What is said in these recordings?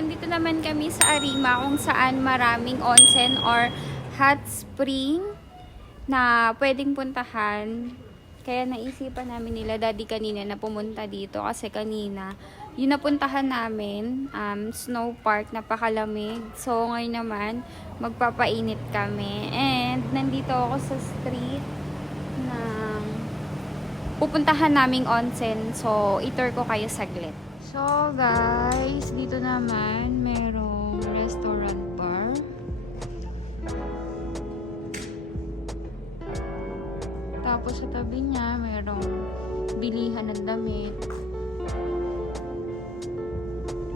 nandito naman kami sa Arima kung saan maraming onsen or hot spring na pwedeng puntahan. Kaya naisipan namin nila daddy kanina na pumunta dito kasi kanina yung napuntahan namin, snow park, napakalamig. So ngayon naman magpapainit kami and nandito ako sa street ng pupuntahan naming onsen. So itour ko kayo saglit. So guys, dito naman merong restaurant bar. Tapos sa tabi niya merong bilihan ng damit.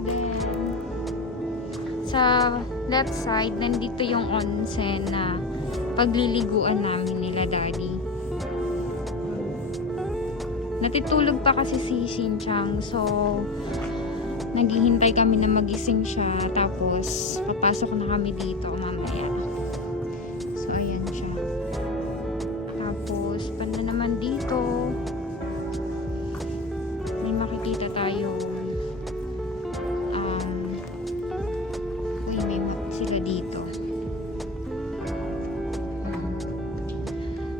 Then sa left side nandito yung onsen na pagliliguan namin nila daddy. Natutulog pa kasi si Xinchang, so naghihintay kami na magising siya, tapos papasok na kami dito mamaya. So ayan siya. Tapos banda naman dito may makikita tayo may map sila dito.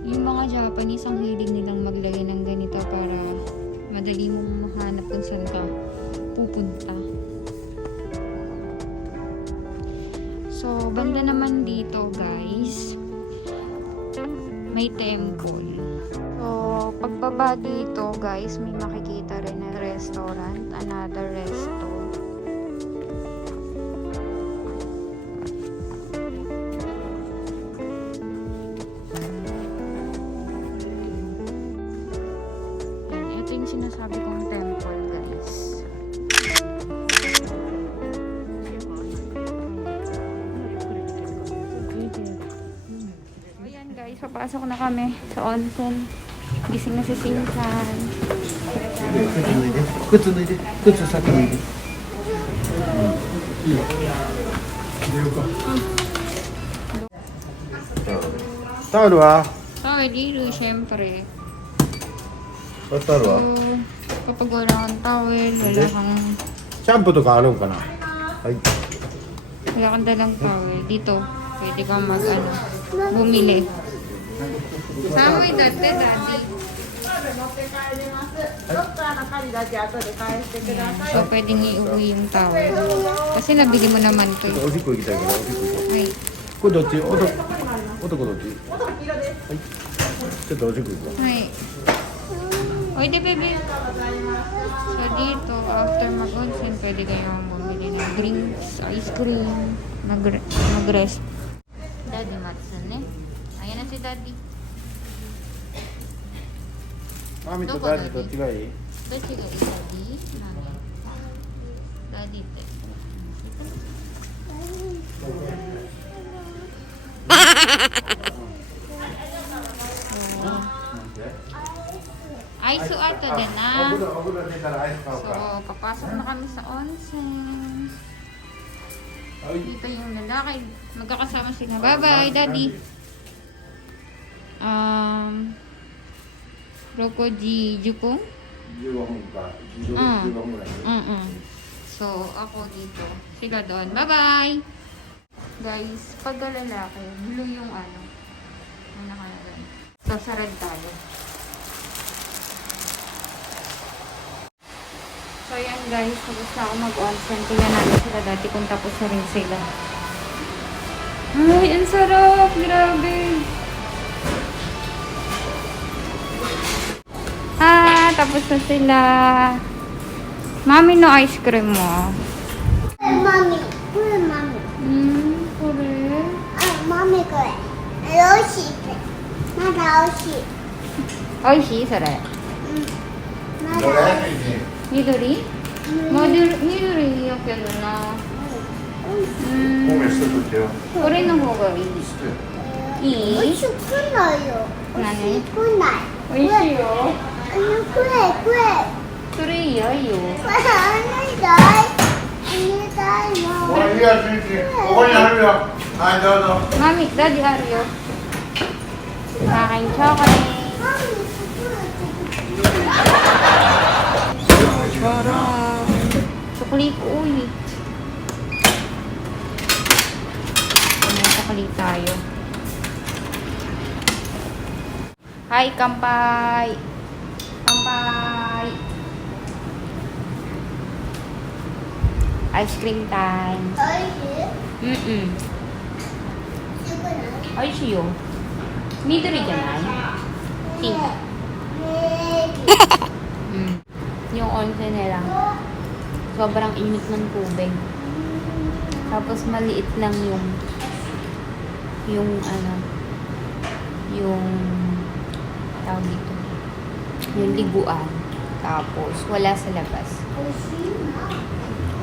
Yung mga Japanese, ang hilig nilang maglagay ng ganito para madali mong mahanap kung saan ka pupunta. So, banda naman dito guys, may temple. So, pagbaba dito guys, may makikita rin na restaurant, another resto. Yung sinasabi kong temple guys. Ayan guys, papasok na kami sa onsen. Gising na si Xinchang. Kutsu脱いで、kutsu先脱いで。タオルは？ So, dito syempre. タオルは？ So, kapag wala kang towel, wala kang シャンプーとかあるんかな？はい。 wala kang dalang towel, dito pwede kang bumili. Sama yung dati. So, pwedeng iuwi yung towel. Kasi nabili mo naman to. おしっこ行きたいからおしっこ行こう。Ay, これどっち？男どっち？はい。ちょっとおしっこ行こう。 ay. Oy, di baby. So, dito, after mag-onsen, pwede kayong bumili ng drinks, ice cream, mag-rest. Daddy Matsune. Ayan na si Daddy. マミとダディどっちがいい？ どっちがいいDaddy? Mami. Daddyって。Ay, so ato din na. お風呂出たらアイス買おう So, か。 papasok na kami sa onsen. Dito yung lalaki. Magkakasama sila. Bye-bye, Daddy. Rokoji Jukong? 15分か。15分ぐらい。 So, ako dito. Sila doon. Bye-bye! Guys, pag lalaki, blue yung yung nakalagay. So, sarad tayo. So, yan guys. Tapos na ako mag-onsen. Tingnan natin sila dati kung tapos na rin sila. Ay, ang sarap! Grabe! Tapos na sila. Mami, no ice cream mo. Mommy,これ mommy. これ? Mommy これ。美味しい。まだ美味しい。美味しいそれ。まだどれ？緑？緑やけどな。米捨てといてよ。これの方がいい。いい？美味しくないよ。美味しくない。美味しいよ。これ。それいいよいいよ。これお願いの。もういいや、シンシン。ここにあるよ。はい、どうぞ。Mami, Daddyあるよ。Sa akin chocolate. Sarap. Sukli ko uy. Mali tayo. Hi, kampay! Kampay! Ice cream time. 美味しい Mm-mm. すごいな美味しいよ。緑じゃないピンク。Mm. Yung onsen nila, sobrang init ng tubig. Tapos maliit lang yung ano, yung tawag dito, yung liguan. Tapos wala sa labas.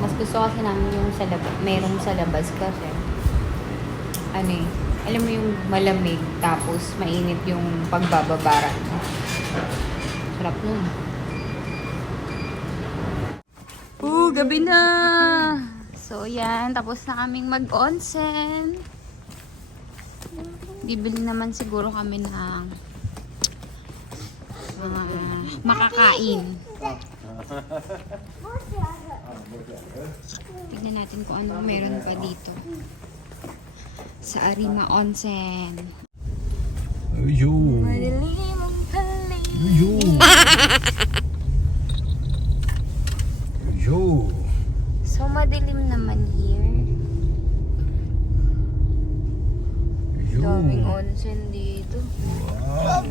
Mas gusto kasi namin yung sa labas, merong sa labas kasi ano eh, alam mo yung malamig tapos mainit yung pagbababaran mo. Sarap nun. Gabi na! So, yan. Tapos na kaming mag-onsen. Bibili naman siguro kami ng makakain. Tignan natin kung ano meron pa dito. Sa Arima Onsen. Yo. Madilim ang paligid. Yo. Yo. So, madilim naman here. Yo. Daming onsen dito. Wow.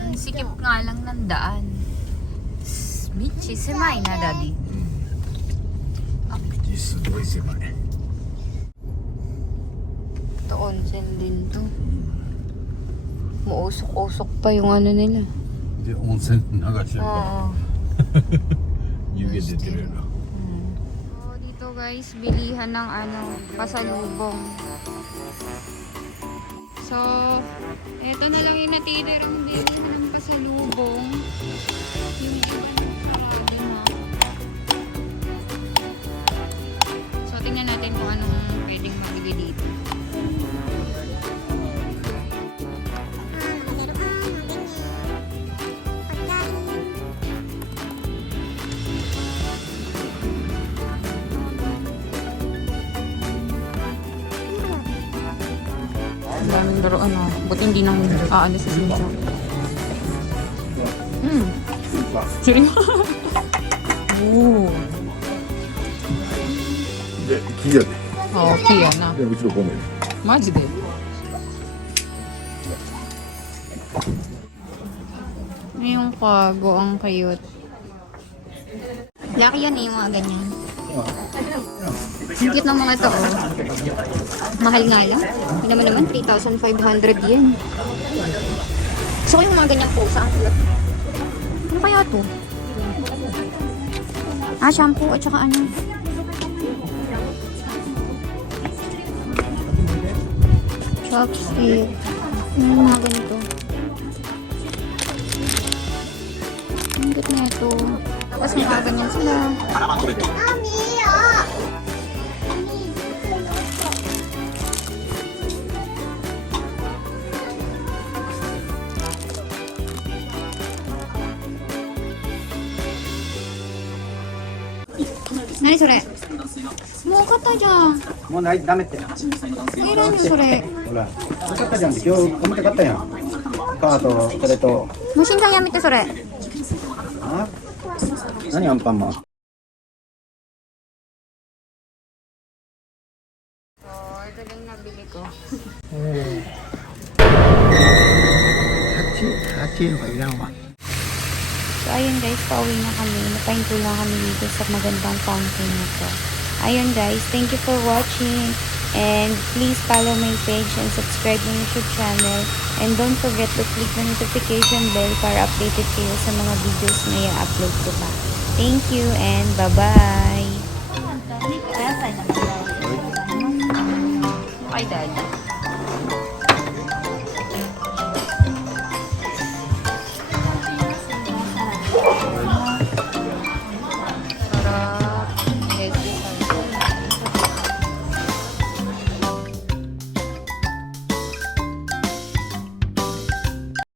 Ang sikip nga lang ng daan. Michi, semai na, Daddy. 道すごい狭い。 Ito, onsen din to. Mausok-usok pa yung ano nila. で温泉流してるから Oo. 湯気出てるよな。 So, dito guys, bilihan ng ano, pasalubong. So, eto na lang yung natitirang bilihan ng pasalubong. Yung iba ng sarado na. So, tingnan natin kung anong pwedeng mabili dito. Ang daming daro, ano. Buti hindi nang aano sa sinja. Seryoso? Oo. で、木やで。 Oo, okay yan na. で、うちの米。 Maji de. Yung kago, ang cute. Laki yan eh, yung mga ganyan. Ang cute ng mga to, oh. Mahal nga lang. Hindi naman 3,500 yen. Gusto ko yung mga ganyang pusa. Ano kaya to? Ah, shampoo at saka ano. Chopstick. Yung mga ganito. Ang cute na ito. Tapos may mga ganyan sila. Nani sore? Moう買ったじゃん。もうない、ダメって。ほいらんよそれ。ら、買ったじゃんって、今日、お店買ったやん。カート、それと、もうしんちゃんやめてそれ。あ何アンパンマン。 Oh, ito lang nabili ko. 8円はいらんわ。 So, ayun guys, pauwi na kami. Napahinto lang kami dito sa magandang fountain na to. Ayun guys, thank you for watching. And please follow my page and subscribe my YouTube channel. And don't forget to click the notification bell para updated kayo sa mga videos na i-upload ko pa. Thank you and bye-bye!